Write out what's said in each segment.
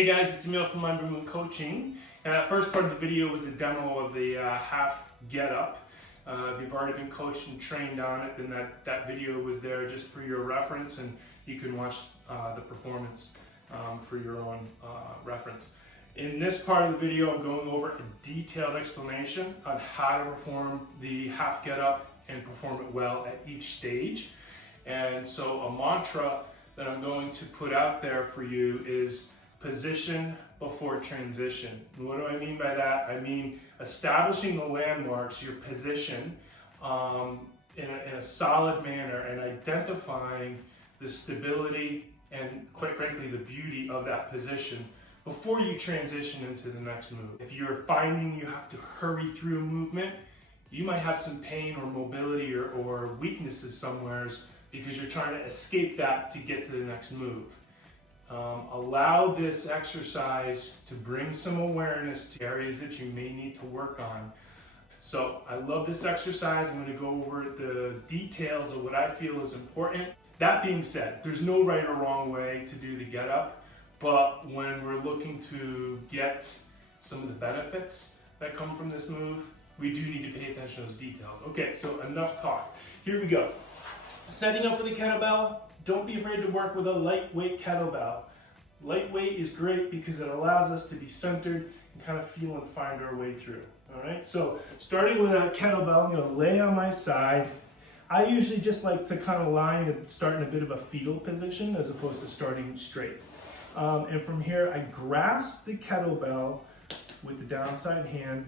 Hey guys, it's Emil from Underwood Coaching. And that first part of the video was a demo of the half get up. If you've already been coached and trained on it, then that video was there just for your reference, and you can watch the performance for your own reference. In this part of the video, I'm going over a detailed explanation on how to perform the half get up and perform it well at each stage. And so a mantra that I'm going to put out there for you is position before transition. And what do I mean by that? I mean establishing the landmarks, your position, in a solid manner, and identifying the stability and, quite frankly, the beauty of that position before you transition into the next move. If you're finding you have to hurry through a movement, you might have some pain or mobility or weaknesses somewheres because you're trying to escape that to get to the next move. Allow this exercise to bring some awareness to areas that you may need to work on. So I love this exercise. I'm going to go over the details of what I feel is important. That being said, there's no right or wrong way to do the get up, but when we're looking to get some of the benefits that come from this move, we do need to pay attention to those details. Okay, so enough talk. Here we go. Setting up with a kettlebell. Don't be afraid to work with a lightweight kettlebell. Lightweight is great because it allows us to be centered and kind of feel and find our way through. All right, so starting with a kettlebell, I'm going to lay on my side. I usually just like to kind of lie and start in a bit of a fetal position as opposed to starting straight. And from here, I grasp the kettlebell with the downside hand,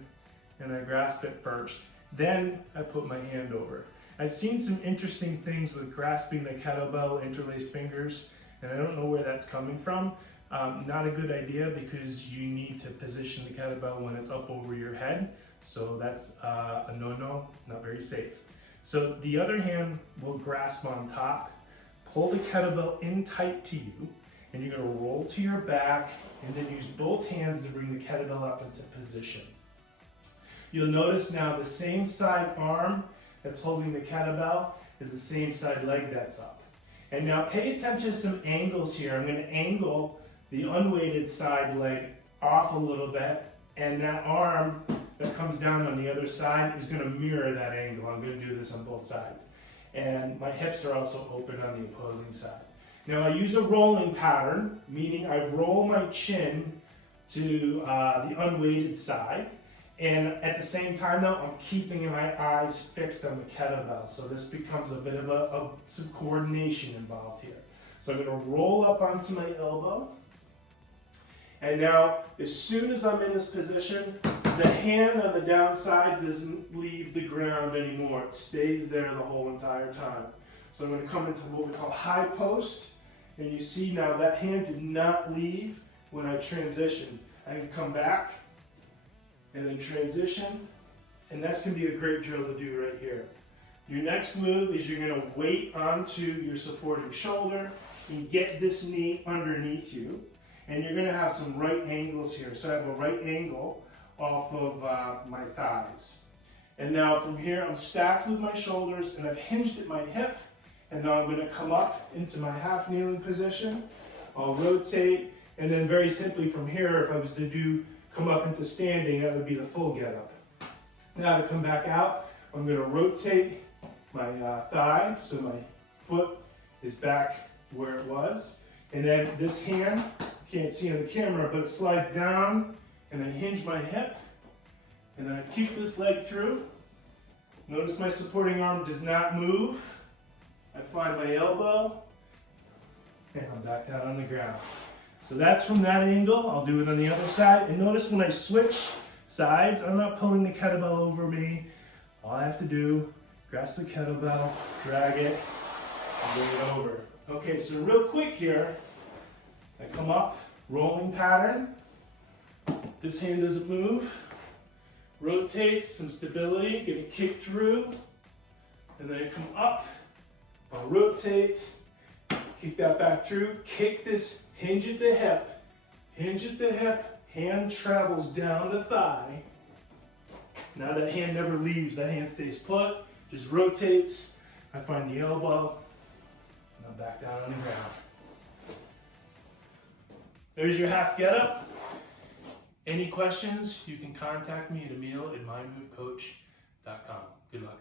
and I grasp it first. Then I put my hand over. I've seen some interesting things with grasping the kettlebell, interlaced fingers, and I don't know where that's coming from. Not a good idea because you need to position the kettlebell when it's up over your head. So that's a no-no, it's not very safe. So the other hand will grasp on top, pull the kettlebell in tight to you, and you're gonna roll to your back and then use both hands to bring the kettlebell up into position. You'll notice now the same side arm that's holding the kettlebell is the same side leg that's up. And now pay attention to some angles here. I'm going to angle the unweighted side leg off a little bit, and that arm that comes down on the other side is going to mirror that angle. I'm going to do this on both sides. And my hips are also open on the opposing side. Now I use a rolling pattern, meaning I roll my chin to the unweighted side. And at the same time though, I'm keeping my eyes fixed on the kettlebell. So this becomes a bit of some coordination involved here. So I'm going to roll up onto my elbow. And now, as soon as I'm in this position, the hand on the downside doesn't leave the ground anymore. It stays there the whole entire time. So I'm going to come into what we call high post. And you see now that hand did not leave when I transition. I can come back and then transition, and that's going to be a great drill to do right here. Your next move is you're going to weight onto your supporting shoulder and get this knee underneath you, and you're going to have some right angles here. So I have a right angle off of my thighs. And now from here, I'm stacked with my shoulders, and I've hinged at my hip, and now I'm going to come up into my half kneeling position. I'll rotate, and then very simply from here, if I was to come up into standing, that would be the full get up. Now to come back out, I'm going to rotate my thigh so my foot is back where it was. And then this hand, you can't see on the camera, but it slides down, and I hinge my hip, and then I keep this leg through. Notice my supporting arm does not move. I find my elbow, and I'm back down on the ground. So that's from that angle. I'll do it on the other side. And notice when I switch sides, I'm not pulling the kettlebell over me. All I have to do, grasp the kettlebell, drag it, and bring it over. Okay, so real quick here, I come up, rolling pattern. This hand doesn't move. Rotates, some stability, get a kick through. And then I come up, I'll rotate, kick that back through, kick this, hinge at the hip, hand travels down the thigh. Now that hand never leaves, that hand stays put, just rotates. I find the elbow, and I'm back down on the ground. There's your half get up. Any questions, you can contact me at emil@mindmovecoach.com. Good luck.